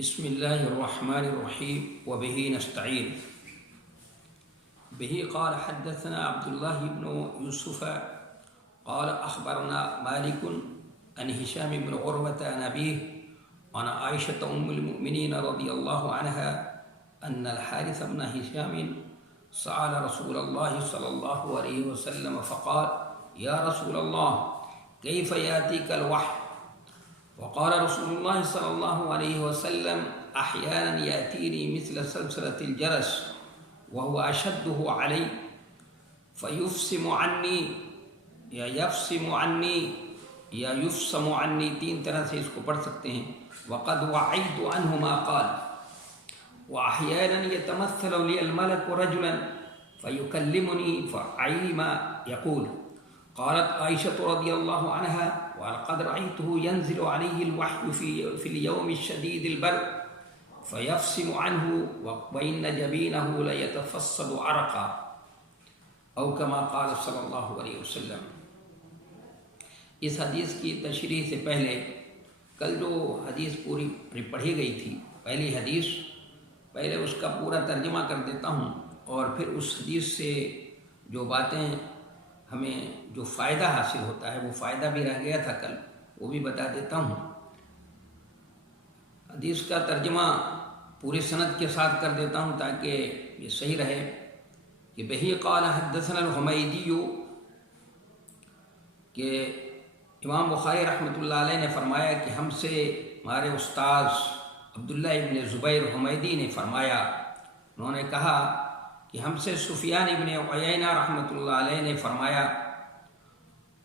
بسم الله الرحمن الرحيم وبه نستعين. به قال حدثنا عبد الله بن يوسف قال أخبرنا مالك عن هشام بن عروة عن أبيه عن عائشة أم المؤمنين رضي الله عنها أن الحارث بن هشام سأل رسول الله صلى الله عليه وسلم فقال: يا رسول الله كيف يأتيك الوحي؟ وقال رسول الله صلى الله عليه وسلم: أحيانا يأتيني مثل سلسلة الجرس وهو أشده علي فيفصم عني یا یفصم عنی یا یفصم عنی، تین طرح سے اس کو پڑھ سکتے ہیں. وقد وعیت عنہ ما قال وأحيانا يتمثل لي الملك رجلا فيكلمني فأعي ما يقول. قالت عائشة رضي الله عنها: ولقد رأيته ينزل عليه الوحي في اليوم الشديد البرد فيفصم عنه وإن جبينه ليتفصل عرقا أو كما قال صلی اللہ علیہ وسلم. اس حدیث کی تشریح سے پہلے کل جو حدیث پوری پڑھی گئی تھی، پہلی حدیث، پہلے اس کا پورا ترجمہ کر دیتا ہوں اور پھر اس حدیث سے جو باتیں ہمیں جو فائدہ حاصل ہوتا ہے، وہ فائدہ بھی رہ گیا تھا کل، وہ بھی بتا دیتا ہوں. حدیث کا ترجمہ پوری سند کے ساتھ کر دیتا ہوں تاکہ یہ صحیح رہے. کہ بہی قال حدثنا الحمیدی، کہ امام بخاری رحمۃ اللہ علیہ نے فرمایا کہ ہم سے ہمارے استاذ عبداللہ ابن زبیر حمیدی نے فرمایا، انہوں نے کہا کہ ہم سے سفیان ابن عیینہ رحمۃ اللہ علیہ نے فرمایا،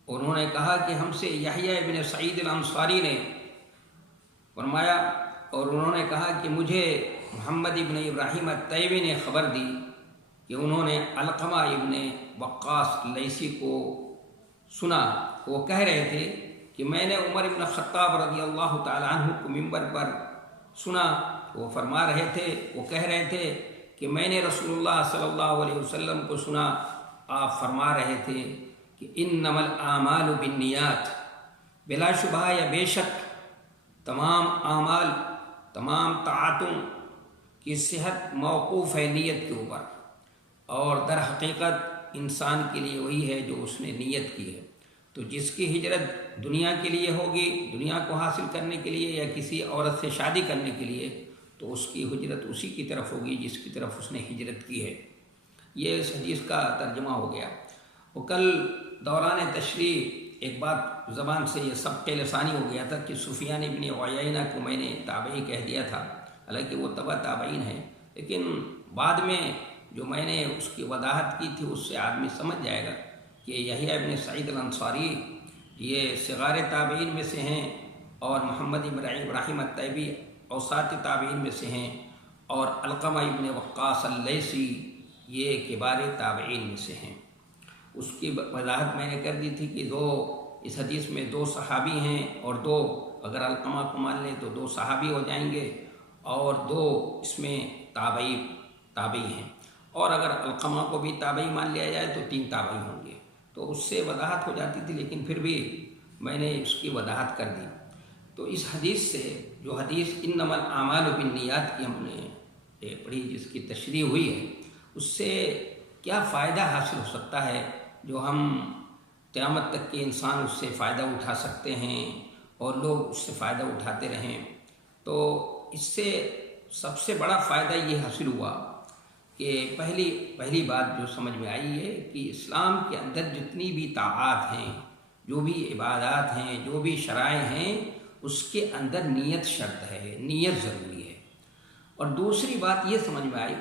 اور انہوں نے کہا کہ ہم سے یحییٰ ابن سعید الانصاری نے فرمایا، اور انہوں نے کہا کہ مجھے محمد ابن ابراہیم التیمی نے خبر دی کہ انہوں نے علقمہ ابن وقاص لیثی کو سنا. وہ کہہ رہے تھے کہ میں نے عمر ابن خطاب رضی اللہ تعالیٰ عنہ کو منبر پر سنا. وہ فرما رہے تھے، وہ کہہ رہے تھے کہ میں نے رسول اللہ صلی اللہ علیہ وسلم کو سنا، آپ فرما رہے تھے کہ انما الاعمال بالنیات، بلا شبہ یا بے شک تمام اعمال، تمام طاعتوں کی صحت موقوف ہے نیت کے اوپر، اور در حقیقت انسان کے لیے وہی ہے جو اس نے نیت کی ہے. تو جس کی ہجرت دنیا کے لیے ہوگی، دنیا کو حاصل کرنے کے لیے، یا کسی عورت سے شادی کرنے کے لیے، تو اس کی ہجرت اسی کی طرف ہوگی جس کی طرف اس نے ہجرت کی ہے. یہ اس حدیث کا ترجمہ ہو گیا. وہ کل دوران تشریح ایک بات زبان سے یہ سبق لسانی ہو گیا تھا کہ سفیان ابن عیینہ کو میں نے تابعی کہہ دیا تھا، حالانکہ وہ تبع تابعین ہے، لیکن بعد میں جو میں نے اس کی وضاحت کی تھی اس سے آدمی سمجھ جائے گا کہ یحییٰ ابن سعید الانصاری یہ صغار تابعین میں سے ہیں، اور محمد ابراہیم التیمی اوساط تابعین میں سے ہیں، اور علقمہ ابن وقاص اللیثی یہ کبار تابعین میں سے ہیں. اس کی وضاحت میں نے کر دی تھی کہ اس حدیث میں 2 صحابی ہیں، اور 2 اگر علقمہ کو مان لیں تو 2 صحابی ہو جائیں گے، اور 2 اس میں تابعی ہیں، اور اگر علقمہ کو بھی تابعی مان لیا جائے تو 3 تابعی ہوں گے. تو اس سے وضاحت ہو جاتی تھی، لیکن پھر بھی میں نے اس کی وضاحت کر دی. تو اس حدیث سے جو حدیث انما الاعمال بالنیات کی ہم نے پڑھی، جس کی تشریح ہوئی ہے، اس سے کیا فائدہ حاصل ہو سکتا ہے جو ہم قیامت تک کے انسان اس سے فائدہ اٹھا سکتے ہیں اور لوگ اس سے فائدہ اٹھاتے رہیں. تو اس سے سب سے بڑا فائدہ یہ حاصل ہوا کہ پہلی بات جو سمجھ میں آئی ہے کہ اسلام کے اندر جتنی بھی طاعات ہیں، جو بھی عبادات ہیں، جو بھی شرائع ہیں، اس کے اندر نیت شرط ہے، نیت ضروری ہے. اور دوسری بات یہ سمجھ میں آئی،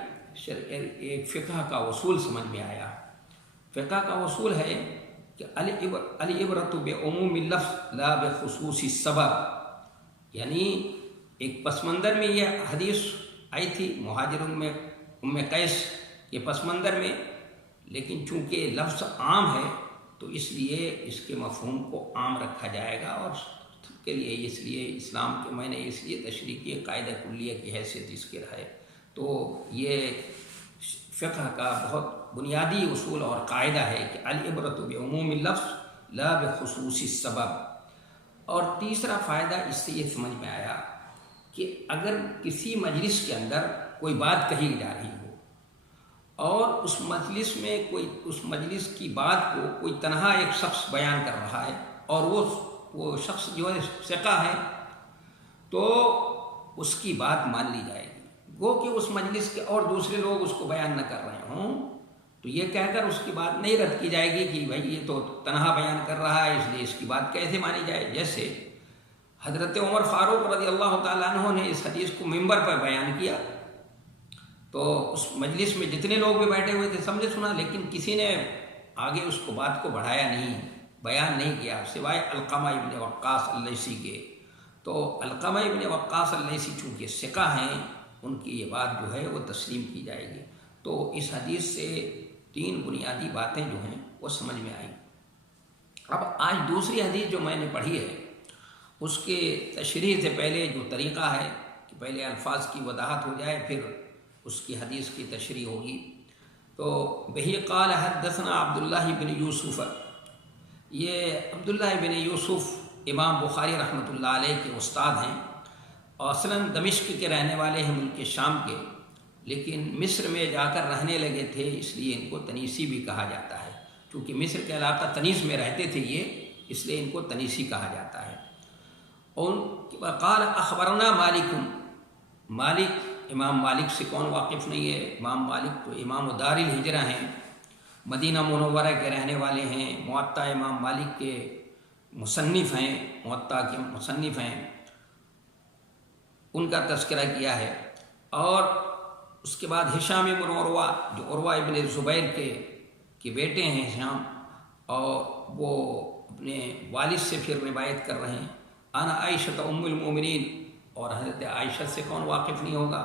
ایک فقہ کا اصول سمجھ میں آیا. فقہ کا اصول ہے کہ العبرۃ بعموم اللفظ لا بخصوص السبب. یعنی ایک پس منظر میں یہ حدیث آئی تھی مہاجرون میں ام قیس کے پس منظر میں، لیکن چونکہ لفظ عام ہے تو اس لیے اس کے مفہوم کو عام رکھا جائے گا، اور سب کے لیے اس لیے اسلام کے میں نے اس لیے تشریح کی قاعدہ کلیہ کی حیثیت اس کے رہے. تو یہ فقہ کا بہت بنیادی اصول اور قاعدہ ہے کہ العبرۃ بعموم اللفظ لا بخصوص السبب. اور تیسرا فائدہ اس سے یہ سمجھ میں آیا کہ اگر کسی مجلس کے اندر کوئی بات کہی جا رہی ہو اور اس مجلس کی بات کو کوئی تنہا ایک شخص بیان کر رہا ہے اور وہ شخص جو ہے ثقہ ہے، تو اس کی بات مان لی جائے گی، گو کہ اس مجلس کے اور دوسرے لوگ اس کو بیان نہ کر رہے ہوں تو یہ کہہ کر اس کی بات نہیں رد کی جائے گی کہ بھائی یہ تو تنہا بیان کر رہا ہے اس لیے اس کی بات کیسے مانی جائے۔ جیسے حضرت عمر فاروق رضی اللہ تعالیٰ عنہ نے اس حدیث کو ممبر پر بیان کیا تو اس مجلس میں جتنے لوگ بھی بیٹھے ہوئے تھے سب نے سنا، لیکن کسی نے آگے اس کو بات کو بڑھایا نہیں، بیان نہیں کیا سوائے علقمہ ابن وقاص اللیثی کے۔ تو علقمہ ابن وقاص اللیثی چونکہ ثقہ ہیں، ان کی یہ بات جو ہے وہ تسلیم کی جائے گی۔ تو اس حدیث سے 3 بنیادی باتیں جو ہیں وہ سمجھ میں آئیں۔ اب آج دوسری حدیث جو میں نے پڑھی ہے اس کے تشریح سے پہلے جو طریقہ ہے کہ پہلے الفاظ کی وضاحت ہو جائے پھر اس کی حدیث کی تشریح ہوگی۔ تو بہی قال حدثنا عبداللہ بن یوسف، یہ عبداللہ بن یوسف امام بخاری رحمۃ اللہ علیہ کے استاد ہیں، اور اصلاً دمشق کے رہنے والے ہیں، ملک شام کے، لیکن مصر میں جا کر رہنے لگے تھے اس لیے ان کو تنیسی بھی کہا جاتا ہے، چونکہ مصر کا علاقہ تنیس میں رہتے تھے یہ، اس لیے ان کو تنیسی کہا جاتا ہے۔ اور قال اخبرنا مالک، امام مالک سے کون واقف نہیں ہے؟ امام مالک تو امام دار الہجرہ ہیں، مدینہ منورہ کے رہنے والے ہیں، موطا امام مالک کے مصنف ہیں، موطا کے مصنف ہیں، ان کا تذکرہ کیا ہے۔ اور اس کے بعد ہشام بن عروہ جو عروہ ابن زبیر کے بیٹے ہیں ہشام، اور وہ اپنے والد سے پھر روایت کر رہے ہیں۔ انا عائشہ ام المومنین، اور حضرت عائشہ سے کون واقف نہیں ہوگا؟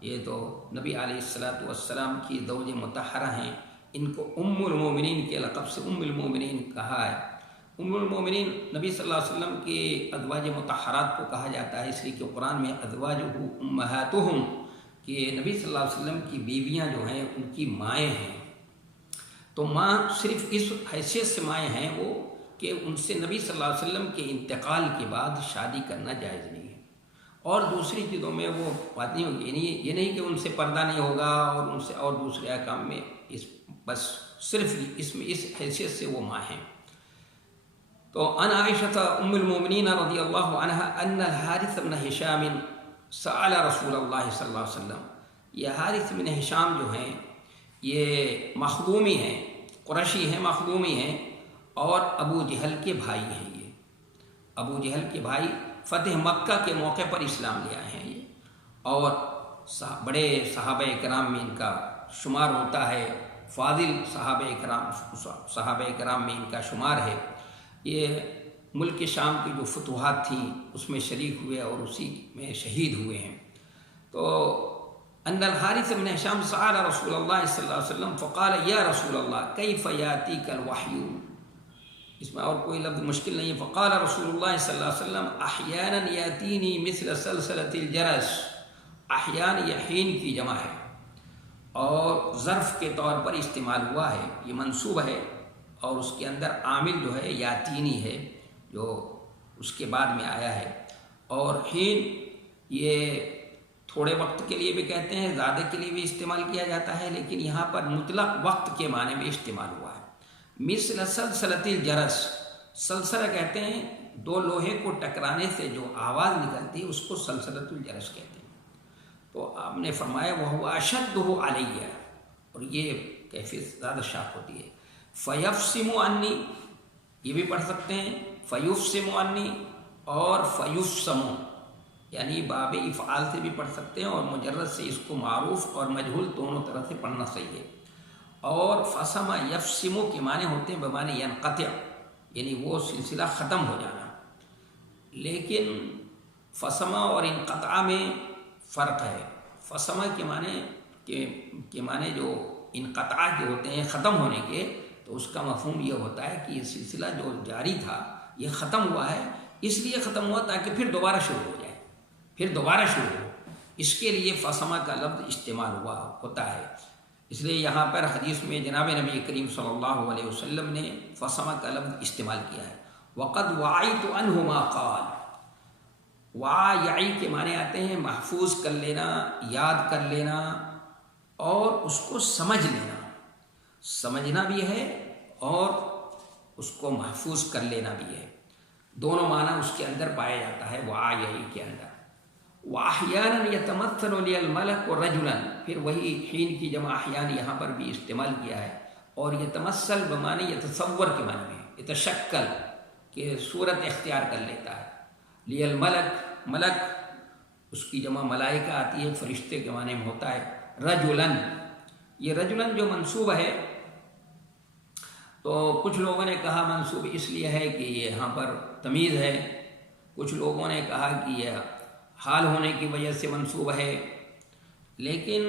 یہ تو نبی علیہ السلام کی زوج مطہرہ ہیں، ان کو ام المومنین کے لقب سے ام المومنین کہا ہے۔ ام المومنین نبی صلی اللہ علیہ وسلم کے ازواج مطہرات کو کہا جاتا ہے، اس لیے کہ قرآن میں ازواجہ امہاتہم، کہ نبی صلی اللہ علیہ وسلم کی بیویاں جو ہیں ان کی مائیں ہیں۔ تو ماں صرف اس حیثیت سے مائیں ہیں وہ کہ ان سے نبی صلی اللہ علیہ وسلم کے انتقال کے بعد شادی کرنا جائز نہیں ہے، اور دوسری چیزوں میں وہ بات نہیں ہوگی، یہ نہیں کہ ان سے پردہ نہیں ہوگا اور ان سے اور دوسرے احکام میں، بس صرف اس میں اس حیثیت سے وہ ماں ہیں۔ تو ان عائشہ ام المومنین رضی اللہ عنہا ان الحارث بن ہشام سأل رسول اللہ صلی اللہ علیہ وسلم، یہ حارث بن ہشام جو ہیں یہ مخزومی ہیں، قریشی ہیں، مخزومی ہیں، اور ابو جہل کے بھائی ہیں۔ یہ ابو جہل کے بھائی فتح مکہ کے موقع پر اسلام لے آئے ہیں یہ، اور بڑے صحابہ کرام میں ان کا شمار ہوتا ہے، فاضل صحابہ کرام میں ان کا شمار ہے۔ یہ ملک شام کی جو فتوحات تھیں اس میں شریک ہوئے اور اسی میں شہید ہوئے ہیں۔ تو ان الحارث بن ہشام سأل رسول اللہ صلی اللہ علیہ وسلم فقال یا رسول اللہ کیف یاتیک الوحی، اس میں اور کوئی لفظ مشکل نہیں ہے۔ فقال رسول اللہ صلی اللہ علیہ وسلم احیانا یاتینی مثل سلسلۃ الجرس، احیان یہ حین کی جمع ہے اور ظرف کے طور پر استعمال ہوا ہے، یہ منصوب ہے، اور اس کے اندر عامل جو ہے یاتینی ہے جو اس کے بعد میں آیا ہے۔ اور حین یہ تھوڑے وقت کے لیے بھی کہتے ہیں، زیادہ کے لیے بھی استعمال کیا جاتا ہے، لیکن یہاں پر مطلق وقت کے معنی میں استعمال ہوا ہے۔ مثل سلسلۃ الجرس، سلسلہ کہتے ہیں دو لوہے کو ٹکرانے سے جو آواز نکلتی ہے اس کو سلسلۃ الجرس کہتے ہیں۔ تو آپ نے فرمایا وہو اشدہ علیہ، اور یہ کیفیت زیادہ شاق ہوتی ہے۔ فیفسم عنی، یہ بھی پڑھ سکتے ہیں فیفسم عنی اور فیفسم، یعنی باب افعال سے بھی پڑھ سکتے ہیں اور مجرد سے اس کو معروف اور مجہول دونوں طرح سے پڑھنا صحیح ہے۔ اور فسم یفسم کے معنی ہوتے ہیں بمعنی ینقطع، یعنی وہ سلسلہ ختم ہو جانا، لیکن فسم اور انقطاع میں فرق ہے۔ فسم کے معنی جو انقطاع کے ہوتے ہیں ختم ہونے کے، تو اس کا مفہوم یہ ہوتا ہے کہ یہ سلسلہ جو جاری تھا یہ ختم ہوا ہے، اس لیے ختم ہوا تاکہ پھر دوبارہ شروع ہو جائے، پھر دوبارہ شروع ہو، اس کے لیے فسمہ کا لفظ استعمال ہوا ہوتا ہے۔ اس لیے یہاں پر حدیث میں جناب نبی کریم صلی اللہ علیہ وسلم نے فسمہ کا لفظ استعمال کیا ہے۔ وقد وعیت عنہ ما قال، وعی کے معنی آتے ہیں محفوظ کر لینا، یاد کر لینا اور اس کو سمجھ لینا، سمجھنا بھی ہے اور اس کو محفوظ کر لینا بھی ہے، دونوں معنی اس کے اندر پایا جاتا ہے وعی کے اندر۔ وَأَحْيَانًا يَتَمَثَّلُ لِي الْمَلَكُ رَجُلًا، پھر وہی حین کی جمع احیان یہاں پر بھی استعمال کیا ہے، اور یتمثل بمعنی یتصور کے معنی میں، یتشکل کہ صورت اختیار کر لیتا ہے۔ لی الملک، ملک اس کی جمع ملائکہ آتی ہے، فرشتے کے معنی میں ہوتا ہے۔ رجلاً، یہ رجلاً جو منصوب ہے تو کچھ لوگوں نے کہا منصوب اس لیے ہے کہ یہ یہاں پر تمیز ہے، کچھ لوگوں نے کہا کہ یہ حال ہونے کی وجہ سے منصوب ہے، لیکن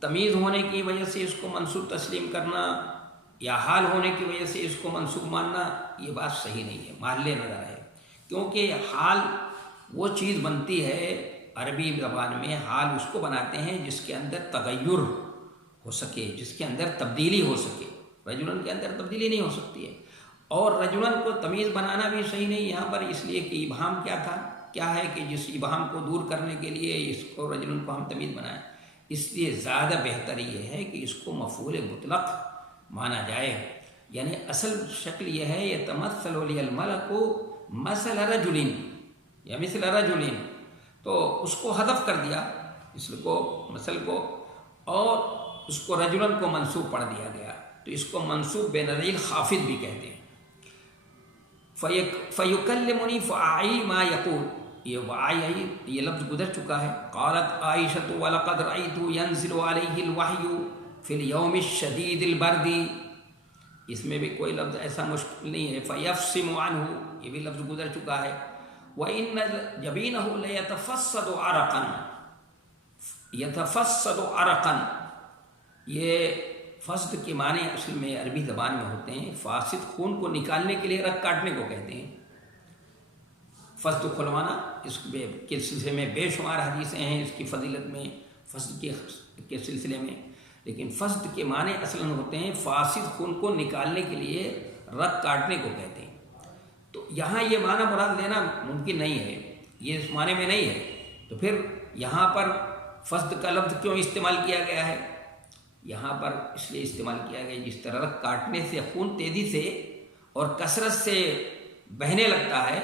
تمیز ہونے کی وجہ سے اس کو منصوب تسلیم کرنا یا حال ہونے کی وجہ سے اس کو منصوب ماننا یہ بات صحیح نہیں ہے، محل نظر ہے، کیونکہ حال وہ چیز بنتی ہے عربی زبان میں، حال اس کو بناتے ہیں جس کے اندر تغیر ہو سکے، جس کے اندر تبدیلی ہو سکے، رجلن کے اندر تبدیلی نہیں ہو سکتی ہے، اور رجلن کو تمیز بنانا بھی صحیح نہیں یہاں پر، اس لیے کہ ابہام کیا ہے کہ جس ابہام کو دور کرنے کے لیے اس کو رجلن کو ہم تمیز بنائیں، اس لیے زیادہ بہتر یہ ہے کہ اس کو مفعول مطلق مانا جائے، یعنی اصل شکل یہ ہے یتمثل لی الملک مثل رجل یا مثل رجل، تو اس کو حذف کر دیا مثل کو، مثل کو، اور اس کو رجلن کو منصوب پڑھ دیا گیا، تو اس کو منصوب بے نظیر خافض بھی کہتے ہیں۔ فیکلمنی فاعی ما یقول، یہ وعی یہ لفظ گزر چکا ہے۔ قالت عائشۃ ولقد رأیت ینزل علیہ الوحی فی اليوم الشدید البرد، اس میں بھی کوئی لفظ ایسا مشکل نہیں ہے۔ فیفصم عنہ، یہ بھی لفظ گزر چکا ہے۔ وَإِنَّ جَبِينَهُ لَيَتَفَصَّدُ عَرَقًا، یتفصد عرقًا، یہ فصد کے معنی اصل میں عربی زبان میں ہوتے ہیں، فاسد خون کو نکالنے کے لیے رگ کاٹنے کو کہتے ہیں، فصد کھلوانا، اس کے سلسلے میں بے شمار حدیثیں ہیں اس کی فضیلت میں، فصد کے سلسلے میں، لیکن فصد کے معنی اصلاً ہوتے ہیں فاسد خون کو نکالنے کے لیے رگ کاٹنے کو کہتے ہیں، تو یہاں یہ معنی مراد لینا ممکن نہیں ہے، یہ اس معنی میں نہیں ہے، تو پھر یہاں پر فصد کا لفظ کیوں استعمال کیا گیا ہے؟ یہاں پر اس لیے استعمال کیا گیا جس طرح رگ کاٹنے سے خون تیزی سے اور کثرت سے بہنے لگتا ہے،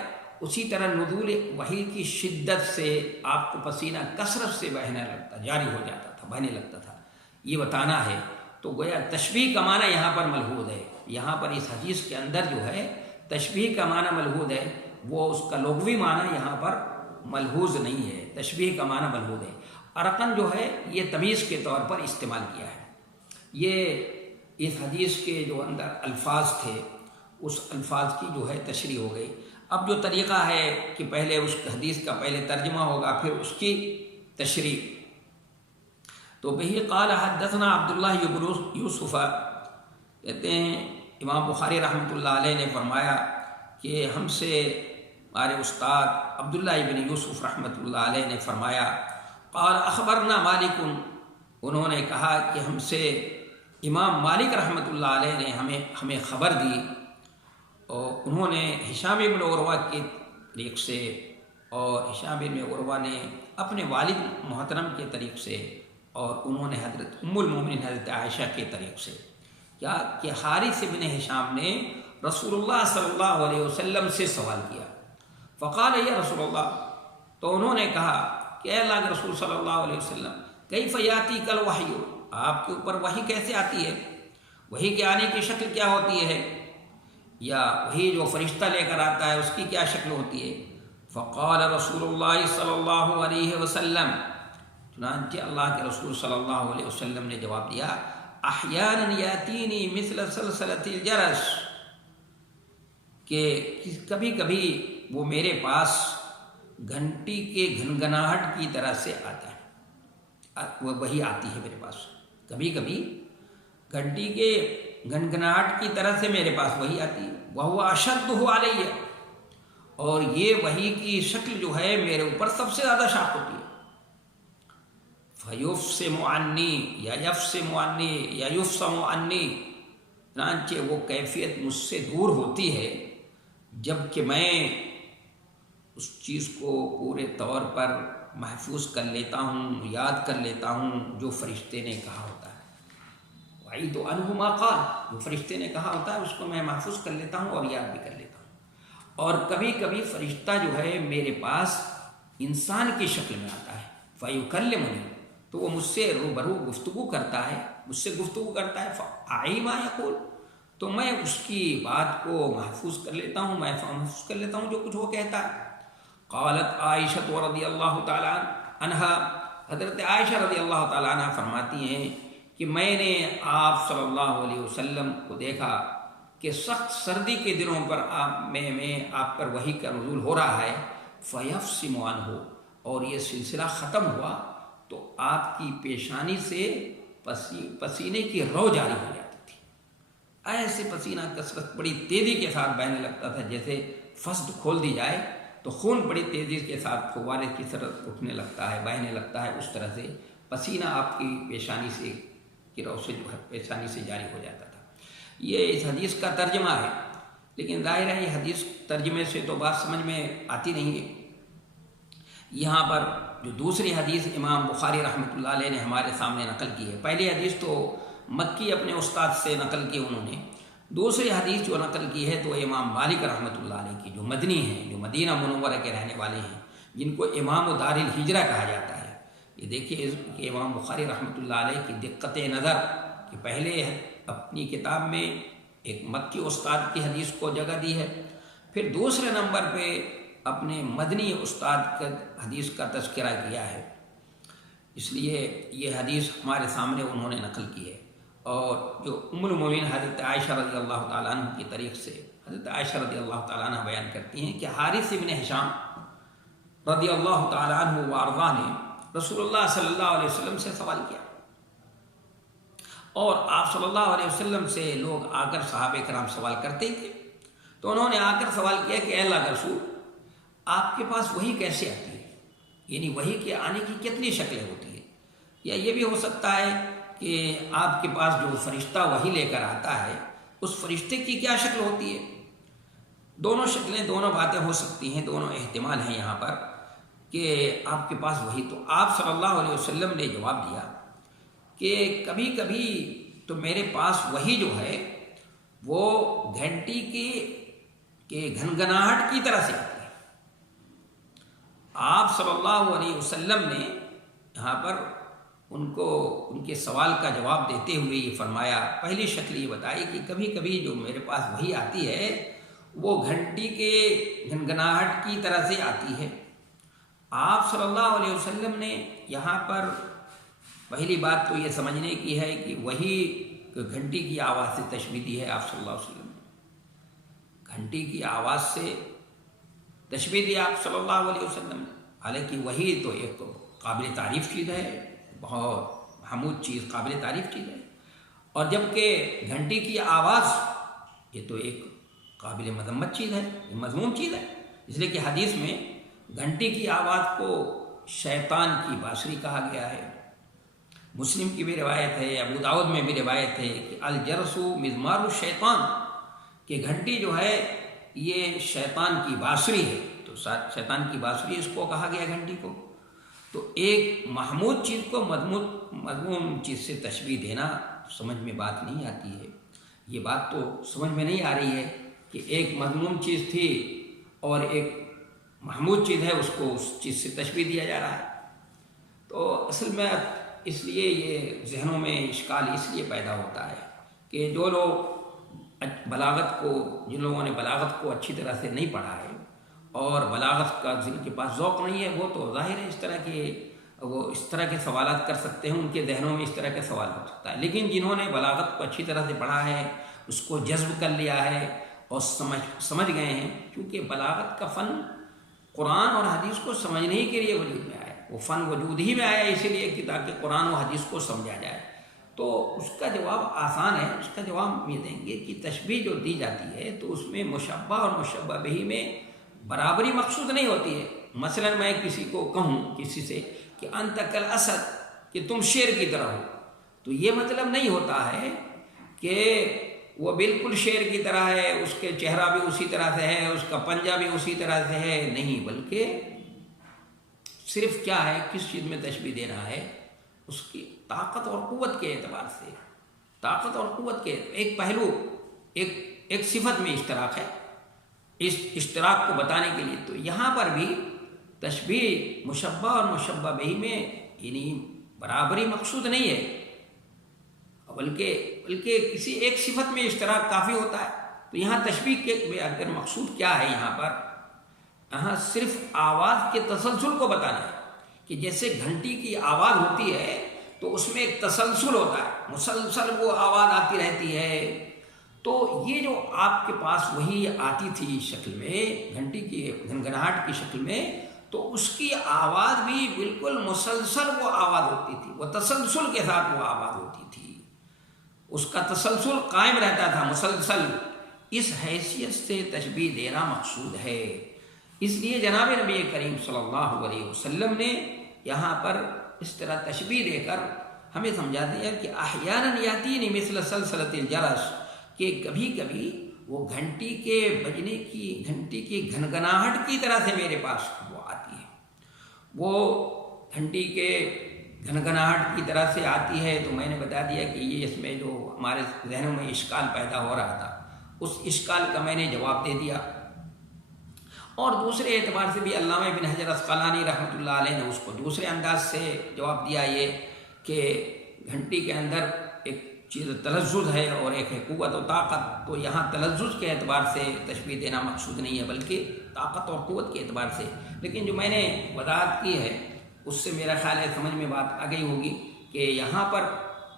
اسی طرح نزول وحی کی شدت سے آپ کو پسینہ کثرت سے بہنے لگتا، جاری ہو جاتا تھا، بہنے لگتا تھا، یہ بتانا ہے۔ تو گویا تشبیہ کا معنی یہاں پر ملحوظ ہے، یہاں پر اس حدیث کے اندر جو ہے تشبیہ کا معنی ملحوظ ہے، وہ اس کا لغوی معنی یہاں پر ملحوظ نہیں ہے، تشبیہ کا معنی ملحوظ ہے۔ ارقن جو ہے یہ تمیز کے طور پر استعمال کیا ہے، یہ اس حدیث کے جو اندر الفاظ تھے اس الفاظ کی جو ہے تشریح ہو گئی۔ اب جو طریقہ ہے کہ پہلے اس حدیث کا پہلے ترجمہ ہوگا پھر اس کی تشریح، تو بہی قال حدثنا عبداللہ بن یوسف، کہتے ہیں امام بخاری رحمۃ اللہ علیہ نے فرمایا کہ ہم سے ہمارے استاد عبداللہ بن یوسف رحمۃ اللہ علیہ نے فرمایا، قال اخبرنا مالک، انہوں نے کہا کہ ہم سے امام مالک رحمۃ اللہ علیہ نے ہمیں خبر دی، اور انہوں نے ہشام بن عروہ کے طریق سے، اور ہشام بن عروہ نے اپنے والد محترم کے طریق سے، اور انہوں نے حضرت ام المومنین حضرت عائشہ کے طریق سے، کیا کہ حارث بن ہشام نے رسول اللہ صلی اللہ علیہ وسلم سے سوال کیا، فقال یا رسول اللہ، تو انہوں نے کہا کہ اے اللہ کے رسول صلی اللہ علیہ وسلم، کیف یاتیک الوحی، آپ کے اوپر وحی کیسے آتی ہے، وحی کے آنے کی شکل کیا ہوتی ہے، یا وہی جو فرشتہ لے کر آتا ہے اس کی کیا شکل ہوتی ہے؟ فقال رسول اللہ صلی اللہ علیہ وسلم، چنانچہ اللہ کے رسول صلی اللہ علیہ وسلم نے جواب دیا، احیانا یاتینی مثل سلسلۃ الجرس، کہ کبھی کبھی وہ میرے پاس گھنٹی کے گھنگھناہٹ کی طرح سے آتا ہے، وہ وہی آتی ہے میرے پاس، کبھی کبھی گھنٹی کے گھنگھناہٹ کی طرح سے میرے پاس وہی آتی ہے، وہو اشدہ علیہ، اور یہ وحی کی شکل جو ہے میرے اوپر سب سے زیادہ شاق ہوتی ہے، فیفصم عنی یا یفصم عنی یا یفصم عنی، چنانچہ وہ کیفیت مجھ سے دور ہوتی ہے جب کہ میں اس چیز کو پورے طور پر محفوظ کر لیتا ہوں، یاد کر لیتا ہوں جو فرشتے نے کہا ہوتا ہے۔ وعید عنہ ما قال، جو فرشتے نے کہا ہوتا ہے اس کو میں محفوظ کر لیتا ہوں اور یاد بھی کر لیتا ہوں۔ اور کبھی کبھی فرشتہ جو ہے میرے پاس انسان کی شکل میں آتا ہے، فیکلمنی، تو وہ مجھ سے روبرو گفتگو کرتا ہے، مجھ سے گفتگو کرتا ہے، فاعی ما یقول، تو میں اس کی بات کو محفوظ کر لیتا ہوں، میں محفوظ کر لیتا ہوں جو کچھ وہ کہتا ہے۔ قالت عائشہ رضی اللہ تعالیٰ عنہا، حضرت عائشہ رضی اللہ تعالیٰ عنہ فرماتی ہیں کہ میں نے آپ صلی اللہ علیہ وسلم کو دیکھا کہ سخت سردی کے دنوں پر آپ پر وحی کا نزول ہو رہا ہے، فیفصم عنہ، اور یہ سلسلہ ختم ہوا تو آپ کی پیشانی سے پسینے کی رو جاری ہو جاتی تھی، ایسے پسینہ کثرت بڑی تیزی کے ساتھ بہنے لگتا تھا، جیسے فسد کھول دی جائے تو خون بڑی تیزی کے ساتھ فوارے کی طرح اٹھنے لگتا ہے، بہنے لگتا ہے، اس طرح سے پسینہ آپ کی پیشانی سے کی رو سے جو ہے پیشانی سے جاری ہو جاتا تھا۔ یہ اس حدیث کا ترجمہ ہے، لیکن ظاہر ہے یہ حدیث ترجمے سے تو بات سمجھ میں آتی نہیں ہے۔ یہاں پر جو دوسری حدیث امام بخاری رحمۃ اللہ علیہ نے ہمارے سامنے نقل کی ہے، پہلی حدیث تو مکی اپنے استاد سے نقل کی انہوں نے، دوسری حدیث جو نقل کی ہے تو امام مالک رحمۃ اللہ علیہ کی، جو مدنی ہیں، جو مدینہ منورہ کے رہنے والے ہیں، جن کو امام دار الہجرہ کہا جاتا ہے۔ یہ دیکھیے کہ امام بخاری رحمۃ اللہ علیہ کی دقت نظر کہ پہلے اپنی کتاب میں ایک مکی استاد کی حدیث کو جگہ دی ہے، پھر دوسرے نمبر پہ اپنے مدنی استاد کا حدیث کا تذکرہ کیا ہے، اس لیے یہ حدیث ہمارے سامنے انہوں نے نقل کی ہے۔ اور جو ام المومنین حضرت عائشہ رضی اللہ تعالیٰ عنہ کی طریق سے حضرت عائشہ رضی اللہ تعالیٰ عنہ بیان کرتی ہیں کہ حارث ابن ہشام رضی اللہ تعالیٰ عنہ وارضاہ نے رسول اللہ صلی اللہ علیہ وسلم سے سوال کیا، اور آپ صلی اللہ علیہ وسلم سے لوگ آ کر صحابہ کرام سوال کرتے ہی تھے، تو انہوں نے آ کر سوال کیا کہ اے اللہ کے رسول، آپ کے پاس وحی کیسے آتی ہے، یعنی وحی کے آنے کی کتنی شکلیں ہوتی ہیں، یا یہ بھی ہو سکتا ہے کہ آپ کے پاس جو فرشتہ وحی لے کر آتا ہے اس فرشتے کی کیا شکل ہوتی ہے۔ دونوں شکلیں، دونوں باتیں ہو سکتی ہیں، دونوں احتمال ہیں یہاں پر کہ آپ کے پاس وحی، تو آپ صلی اللہ علیہ وسلم نے جواب دیا کہ کبھی کبھی تو میرے پاس وحی جو ہے وہ گھنٹی کے گھنگھناہٹ کی طرح سے آتی ہے۔ آپ صلی اللہ علیہ وسلم نے یہاں پر ان کے سوال کا جواب دیتے ہوئے یہ فرمایا، پہلی شکل یہ بتائی کہ کبھی کبھی جو میرے پاس وحی آتی ہے وہ گھنٹی کے گھنگھناہٹ کی طرح سے آتی ہے۔ آپ صلی اللہ علیہ وسلم نے یہاں پر پہلی بات تو یہ سمجھنے کی ہے کہ وہی گھنٹی کی آواز سے تشبیہ دی ہے آپ صلی اللہ علیہ وسلم نے، گھنٹی کی آواز سے تشبیہ دی آپ صلی اللہ علیہ وسلم نے، حالانکہ وہی تو ایک قابل تعریف چیز ہے، بہت محمود چیز، قابل تعریف چیز ہے، اور جبکہ گھنٹی کی آواز یہ تو ایک قابل مذمت چیز ہے، مذموم چیز ہے، اس لیے کہ حدیث میں گھنٹی کی آواز کو شیطان کی بانسری کہا گیا ہے۔ مسلم کی بھی روایت ہے، ابو داؤد میں بھی روایت ہے کہ الجرس مزمار الشیطان، کہ گھنٹی جو ہے یہ شیطان کی بانسری ہے، تو شیطان کی بانسری اس کو کہا گیا گھنٹی کو۔ تو ایک محمود چیز کو مذموم چیز سے تشبیہ دینا سمجھ میں بات نہیں آتی ہے، یہ بات تو سمجھ میں نہیں آ رہی ہے کہ ایک مذموم چیز تھی اور ایک محمود چیز ہے، اس کو اس چیز سے تشبیہ دیا جا رہا ہے۔ تو اصل میں اس لیے یہ ذہنوں میں اشکال اس لیے پیدا ہوتا ہے کہ جو لوگ بلاغت کو، جن لوگوں نے بلاغت کو اچھی طرح سے نہیں پڑھا ہے اور بلاغت کا جن کے پاس ذوق نہیں ہے، وہ تو ظاہر ہے اس طرح کے سوالات کر سکتے ہیں، ان کے ذہنوں میں اس طرح کے سوال ہو سکتا ہے، لیکن جنہوں نے بلاغت کو اچھی طرح سے پڑھا ہے، اس کو جذب کر لیا ہے اور سمجھ گئے ہیں، کیونکہ بلاغت کا فن قرآن اور حدیث کو سمجھنے ہی کے لیے وجود میں آیا، وہ فن وجود ہی میں آیا اسی لیے کہ تاکہ قرآن و حدیث کو سمجھا جائے۔ تو اس کا جواب آسان ہے، اس کا جواب یہ دیں گے کہ تشبیہ جو دی جاتی ہے تو اس میں مشبہ اور مشبہ بہ میں برابری مقصود نہیں ہوتی ہے۔ مثلا میں کسی کو کہوں کسی سے کہ انت کالاسد، کہ تم شیر کی طرح ہو، تو یہ مطلب نہیں ہوتا ہے کہ وہ بالکل شیر کی طرح ہے، اس کے چہرہ بھی اسی طرح سے ہے، اس کا پنجہ بھی اسی طرح سے ہے، نہیں، بلکہ صرف کیا ہے، کس چیز میں تشبیہ دے رہا ہے، اس کی طاقت اور قوت کے اعتبار سے، طاقت اور قوت کے ایک پہلو، ایک صفت میں اشتراک ہے، اس اشتراک کو بتانے کے لیے۔ تو یہاں پر بھی تشبیہ مشبہ اور مشبہ بہ میں یعنی برابری مقصود نہیں ہے، بلکہ کسی ایک صفت میں اشتراک کافی ہوتا ہے۔ تو یہاں تشبیہ کے اگر مقصود کیا ہے، یہاں پر یہاں صرف آواز کے تسلسل کو بتانا ہے کہ جیسے گھنٹی کی آواز ہوتی ہے تو اس میں ایک تسلسل ہوتا ہے، مسلسل وہ آواز آتی رہتی ہے۔ تو یہ جو آپ کے پاس وہی آتی تھی شکل میں، گھنٹی کی گھنگھناہٹ کی شکل میں، تو اس کی آواز بھی بالکل مسلسل وہ آواز ہوتی تھی، وہ تسلسل کے ساتھ وہ آواز ہوتی تھی، اس کا تسلسل قائم رہتا تھا مسلسل۔ اس حیثیت سے تشبیہ دینا مقصود ہے۔ اس لیے جناب نبی کریم صلی اللہ علیہ وسلم نے یہاں پر اس طرح تشبیہ دے کر ہمیں سمجھا دیا کہ احیانا یاتینی مثل سلسلۃ الجرس، کہ کبھی کبھی وہ گھنٹی کے بجنے کی، گھنٹی کی گھنگھناہٹ کی طرح سے میرے پاس وہ آتی ہے، وہ گھنٹی کے گھنگھناہٹ کی طرح سے آتی ہے۔ تو میں نے بتا دیا کہ یہ اس میں جو ہمارے ذہنوں میں اشکال پیدا ہو رہا تھا، اس اشکال کا میں نے جواب دے دیا۔ اور دوسرے اعتبار سے بھی علامہ ابن حجر عسقلانی رحمۃ اللہ علیہ نے اس کو دوسرے انداز سے جواب دیا، یہ کہ گھنٹی کے اندر ایک چیز تلذذ ہے اور ایک ہے قوت و طاقت۔ تو یہاں تلذذ کے اعتبار سے تشبیہ دینا مقصود نہیں ہے، بلکہ طاقت اور قوت کے اعتبار سے۔ لیکن جو میں نے وضاحت کی ہے اس سے میرا خیال ہے سمجھ میں بات آ گئی ہوگی کہ یہاں پر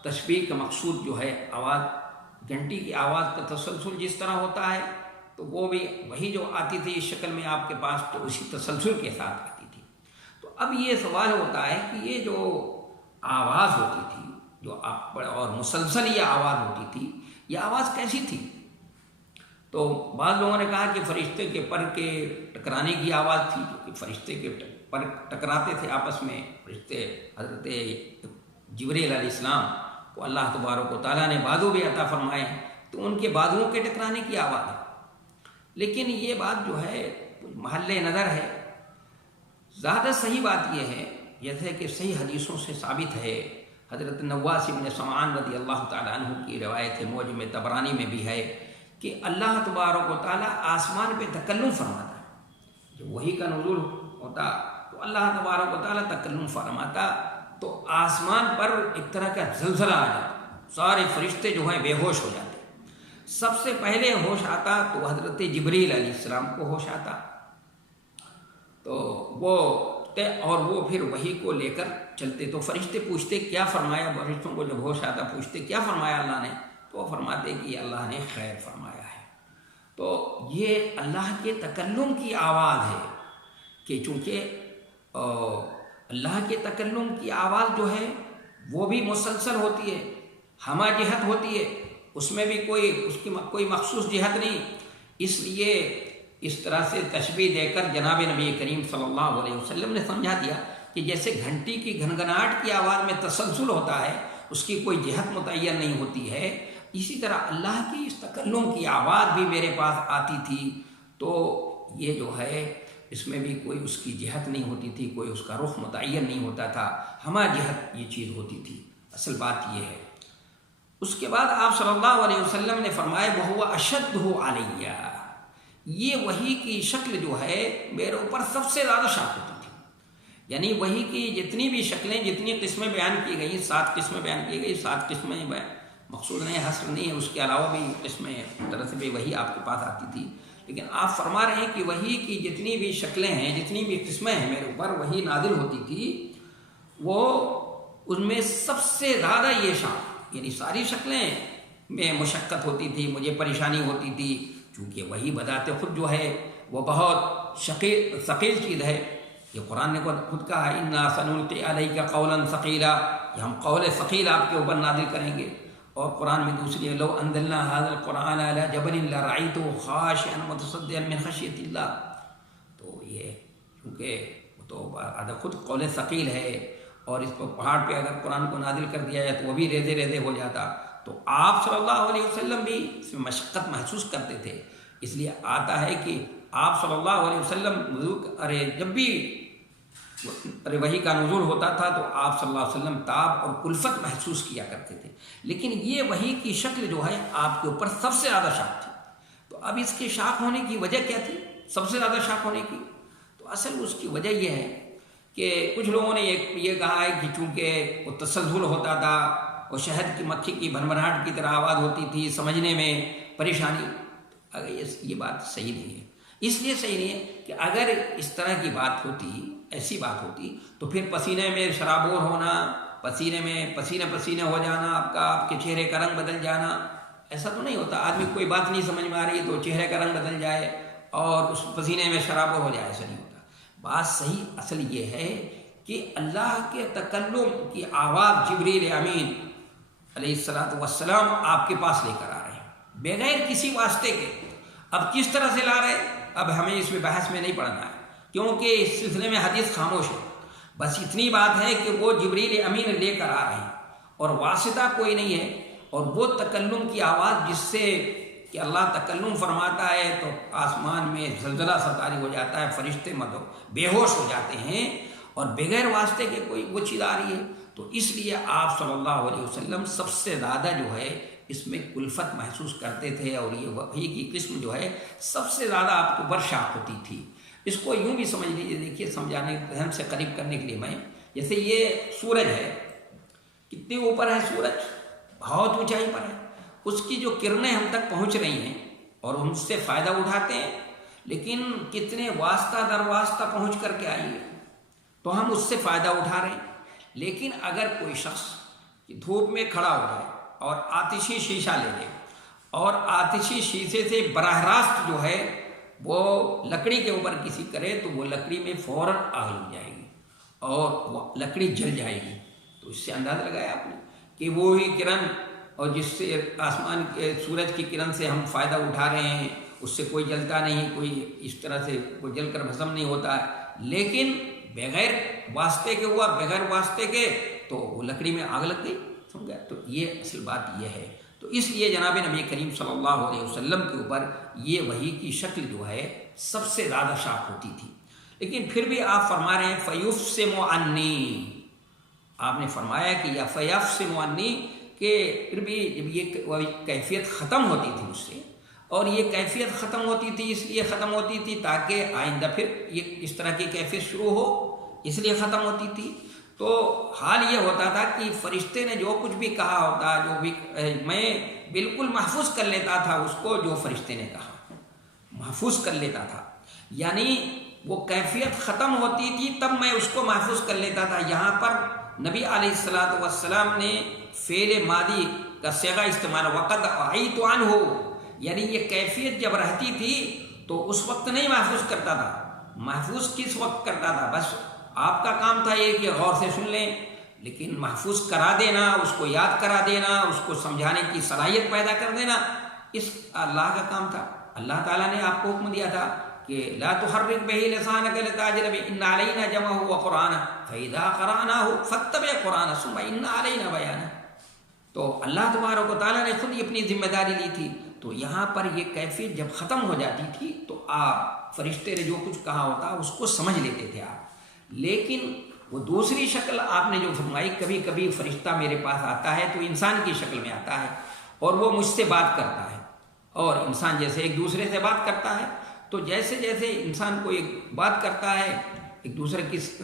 تشبیہ کا مقصود جو ہے آواز، گھنٹی کی آواز کا تسلسل جس طرح ہوتا ہے، تو وہ بھی وہی جو آتی تھی اس شکل میں آپ کے پاس، تو اسی تسلسل کے ساتھ آتی تھی۔ تو اب یہ سوال ہوتا ہے کہ یہ جو آواز ہوتی تھی، جو آپ پر اور مسلسل یہ آواز ہوتی تھی، یہ آواز کیسی تھی؟ تو بعض لوگوں نے کہا کہ فرشتے کے پر کے ٹکرانے کی آواز تھی، کیونکہ فرشتے کے پر ٹکراتے تھے آپس میں۔ فرشتے حضرت جبریل علیہ السلام کو اللہ تبارک و تعالیٰ نے بازو بھی عطا فرمائے، تو ان کے بازوؤں کے ٹکرانے کی آواز ہے۔ لیکن یہ بات جو ہے محل نظر ہے۔ زیادہ صحیح بات یہ ہے، جیسے کہ صحیح حدیثوں سے ثابت ہے، حضرت نواس بن سمعان رضی اللہ تعالیٰ عنہ کی روایت ہے، معجم طبرانی میں بھی ہے، کہ اللہ تبارک و تعالیٰ آسمان پہ تکلم فرماتا ہے۔ جب وحی کا نزول ہوتا تو اللہ تبارک و تعالیٰ تکلم فرماتا، تو آسمان پر ایک طرح کا زلزلہ آ جاتا، سارے فرشتے جو ہیں بے ہوش ہو جاتے۔ سب سے پہلے ہوش آتا تو حضرت جبریل علیہ السلام کو ہوش آتا، تو وہ پھر وحی کو لے کر چلتے۔ تو فرشتے پوچھتے کیا فرمایا، فرشتوں کو جب ہوش آتا پوچھتے کیا فرمایا اللہ نے، تو وہ فرماتے کہ اللہ نے خیر فرمایا ہے۔ تو یہ اللہ کے تکلم کی آواز ہے، کہ چونکہ اللہ کے تکلم کی آواز جو ہے وہ بھی مسلسل ہوتی ہے، ہمہ جہت ہوتی ہے، اس میں بھی کوئی مخصوص جہت نہیں۔ اس لیے اس طرح سے تشبیہ دے کر جناب نبی کریم صلی اللہ علیہ وسلم نے سمجھا دیا کہ جیسے گھنٹی کی گھنگھناہٹ کی آواز میں تسلسل ہوتا ہے، اس کی کوئی جہت متعین نہیں ہوتی ہے، اسی طرح اللہ کی اس تکلم کی آواز بھی میرے پاس آتی تھی، تو یہ جو ہے اس میں بھی کوئی اس کی جہت نہیں ہوتی تھی، کوئی اس کا رخ متعین نہیں ہوتا تھا، ہمہ جہت یہ چیز ہوتی تھی۔ اصل بات یہ ہے۔ اس کے بعد آپ صلی اللہ علیہ وسلم نے فرمایا وَهُوَ أَشَدُّهُ عَلَيَّ، یہ وحی کی شکل جو ہے میرے اوپر سب سے زیادہ شاق ہوتی تھی۔ یعنی وحی کی جتنی بھی شکلیں، جتنی قسمیں بیان کی گئی، 7 قسمیں بیان کی گئی، 7 قسمیں مقصود نہیں، حصر نہیں ہے، اس کے علاوہ بھی قسمیں طرح سے بھی وحی آپ کے پاس آتی تھی، لیکن آپ فرما رہے ہیں کہ وحی کی جتنی بھی شکلیں ہیں، جتنی بھی قسمیں ہیں میرے اوپر وحی نازل ہوتی تھی، وہ ان میں سب سے زیادہ یہ شاق، یعنی ساری شکلیں میں مشقت ہوتی تھی، مجھے پریشانی ہوتی تھی، چونکہ وہی بذات خود جو ہے وہ بہت ثقیل چیز ہے۔ یہ قرآن نے خود کہا ہے اِنَّا سَنُلْقِي عَلَيْكَ قَوْلًا ثَقِيلًا، یہ ہم قول ثقیل آپ کے اوپر نازل کریں گے۔ اور قرآن میں دوسری ہے لَوْ أَنزَلْنَا هَذَا الْقُرْآنَ عَلَى جَبَلٍ لَرَأَيْتَهُ خَاشِعًا مُتَصَدِّعًا مِنْ خَشْيَةِ اللَّهِ، تو یہ کیونکہ تو خود قول ثقیل ہے، اور اس پر پہاڑ پہ اگر قرآن کو نازل کر دیا جائے تو وہ بھی ریزے ریزے ہو جاتا، تو آپ صلی اللہ علیہ وسلم بھی اس میں مشقت محسوس کرتے تھے، اس لیے آتا ہے کہ آپ صلی اللہ علیہ وسلم جب بھی وحی کا نزول ہوتا تھا تو آپ صلی اللہ علیہ وسلم تاب اور کلفت محسوس کیا کرتے تھے، لیکن یہ وحی کی شکل جو ہے آپ کے اوپر سب سے زیادہ شاق تھی۔ تو اب اس کے شاق ہونے کی وجہ کیا تھی، سب سے زیادہ شاق ہونے کی؟ تو اصل اس کی وجہ یہ ہے کہ کچھ لوگوں نے یہ کہا ہے کہ چونکہ وہ تسلسل ہوتا تھا اور شہد کی مکھی کی بھنبھناہٹ کی طرح آواز ہوتی تھی، سمجھنے میں پریشانی، اگر یہ بات صحیح نہیں ہے۔ اس لیے صحیح نہیں ہے کہ اگر اس طرح کی بات ہوتی، ایسی بات ہوتی، تو پھر پسینے میں شرابور ہونا، پسینے میں پسینے ہو جانا، آپ کے چہرے کا رنگ بدل جانا، ایسا تو نہیں ہوتا۔ آدمی کوئی بات نہیں سمجھ میں آ رہی تو چہرے کا رنگ بدل جائے اور اس پسینے میں شرابور ہو جائے، ایسا نہیں ہوتا۔ بات صحیح اصل یہ ہے کہ اللہ کے تکلم کی آواز جبریل امین علیہ السلام آپ کے پاس لے کر آ رہے ہیں بغیر کسی واسطے کے۔ اب کس طرح سے لا رہے ہیں، اب ہمیں اس میں بحث میں نہیں پڑنا ہے، کیونکہ اس سلسلے میں حدیث خاموش ہے۔ بس اتنی بات ہے کہ وہ جبریل امین لے کر آ رہے ہیں اور واسطہ کوئی نہیں ہے، اور وہ تکلم کی آواز جس سے کہ اللہ تکلم فرماتا ہے تو آسمان میں زلزلہ سا طاری ہو جاتا ہے، فرشتے بے ہوش ہو جاتے ہیں، اور بغیر واسطے کے کوئی وہ چیز آ رہی ہے۔ تو اس لیے آپ صلی اللہ علیہ وسلم سب سے زیادہ جو ہے اس میں کلفت محسوس کرتے تھے، اور یہ وحی کی قسم جو ہے سب سے زیادہ آپ کو برشاق ہوتی تھی۔ اس کو یوں بھی سمجھ لیجیے، دیکھیے سمجھانے ذہن سے قریب کرنے کے لیے میں، جیسے یہ سورج ہے، کتنے اوپر ہے سورج، بہت اونچائی پر ہے، اس کی جو کرنیں ہم تک پہنچ رہی ہیں اور ہم اس سے فائدہ اٹھاتے ہیں، لیکن کتنے واسطہ در واسطہ پہنچ کر کے آئی ہے تو ہم اس سے فائدہ اٹھا رہے ہیں۔ لیکن اگر کوئی شخص دھوپ میں کھڑا ہو جائے اور آتشی شیشہ لے لے اور آتشی شیشے سے براہ راست جو ہے وہ لکڑی کے اوپر کسی کرے تو وہ لکڑی میں فوراً آگ لگ جائے گی اور وہ لکڑی جل جائے گی۔ تو اس سے اندازہ لگایا آپ نے کہ وہی کرن اور جس سے آسمان کے سورج کی کرن سے ہم فائدہ اٹھا رہے ہیں، اس سے کوئی جلتا نہیں، کوئی اس طرح سے کوئی جل کر بھسم نہیں ہوتا ہے، لیکن بغیر واسطے کے ہوا، بغیر واسطے کے تو وہ لکڑی میں آگ لگ گئی، سمجھا؟ تو یہ اصل بات یہ ہے۔ تو اس لیے جناب نبی کریم صلی اللہ علیہ وسلم کے اوپر یہ وحی کی شکل جو ہے سب سے زیادہ شاق ہوتی تھی، لیکن پھر بھی آپ فرما رہے ہیں فیفصم عنی، آپ نے فرمایا کہ یا فیفصم عنی، کہ پھر بھی جب یہ کیفیت ختم ہوتی تھی مجھ سے، اور یہ کیفیت ختم ہوتی تھی اس لیے ختم ہوتی تھی تاکہ آئندہ پھر یہ اس طرح کی کیفیت شروع ہو، اس لیے ختم ہوتی تھی۔ تو حال یہ ہوتا تھا کہ فرشتے نے جو کچھ بھی کہا ہوتا، جو بھی میں بالکل محفوظ کر لیتا تھا اس کو، جو فرشتے نے کہا محفوظ کر لیتا تھا، یعنی وہ کیفیت ختم ہوتی تھی تب میں اس کو محفوظ کر لیتا تھا۔ یہاں پر نبی علیہ السلام نے فعل ماضی کا صیغہ استعمال، وقد اعیت عنہ، یعنی یہ کیفیت جب رہتی تھی تو اس وقت نہیں محفوظ کرتا تھا۔ محفوظ کس وقت کرتا تھا؟ بس آپ کا کام تھا یہ کہ غور سے سن لیں، لیکن محفوظ کرا دینا، اس کو یاد کرا دینا، اس کو سمجھانے کی صلاحیت پیدا کر دینا، اس اللہ کا کام تھا۔ اللہ تعالیٰ نے آپ کو حکم دیا تھا کہ لا تحرک بہ لسانک لتعجل بہ ان علینا جمعہ وقرآنہ فاذا قرأناہ فاتبع قرآنہ ثم ان علینا بیانہ۔ تو اللہ تبارک و تعالیٰ نے خود ہی اپنی ذمہ داری لی تھی۔ تو یہاں پر یہ کیفیت جب ختم ہو جاتی تھی تو آپ فرشتے نے جو کچھ کہا ہوتا اس کو سمجھ لیتے تھے آپ، لیکن وہ دوسری شکل آپ نے جو فرمائی، کبھی کبھی فرشتہ میرے پاس آتا ہے تو انسان کی شکل میں آتا ہے اور وہ مجھ سے بات کرتا ہے، اور انسان جیسے ایک دوسرے سے بات کرتا ہے، تو جیسے جیسے انسان کو ایک بات کرتا ہے، ایک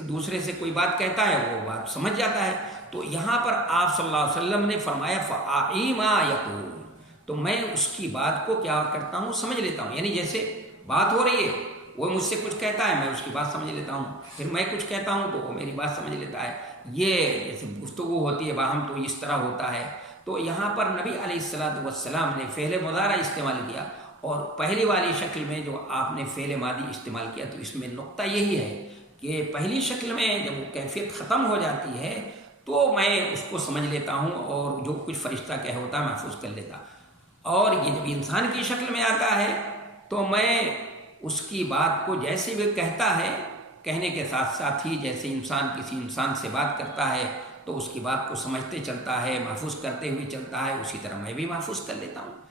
دوسرے سے کوئی بات کہتا ہے، وہ بات سمجھ جاتا ہے۔ تو یہاں پر آپ صلی اللہ علیہ وسلم نے فرمایا فَأَعِي مَا يَقُولُ، تو میں اس کی بات کو کیا کرتا ہوں، سمجھ لیتا ہوں، یعنی جیسے بات ہو رہی ہے، وہ مجھ سے کچھ کہتا ہے، میں اس کی بات سمجھ لیتا ہوں، پھر میں کچھ کہتا ہوں تو وہ میری بات سمجھ لیتا ہے۔ یہ جیسے گفتگو ہوتی ہے باہم تو اس طرح ہوتا ہے۔ تو یہاں پر نبی علیہ السلام نے فعل مضارع استعمال کیا، اور پہلی والی شکل میں جو آپ نے فعل ماضی استعمال کیا، تو اس میں نقطہ یہی ہے کہ پہلی شکل میں جب وہ کیفیت ختم ہو جاتی ہے تو میں اس کو سمجھ لیتا ہوں اور جو کچھ فرشتہ کہہ ہوتا محفوظ کر لیتا، اور یہ جب انسان کی شکل میں آتا ہے تو میں اس کی بات کو جیسے بھی کہتا ہے، کہنے کے ساتھ ساتھ ہی جیسے انسان کسی انسان سے بات کرتا ہے تو اس کی بات کو سمجھتے چلتا ہے، محفوظ کرتے ہوئے چلتا ہے، اسی طرح میں بھی محفوظ کر لیتا ہوں۔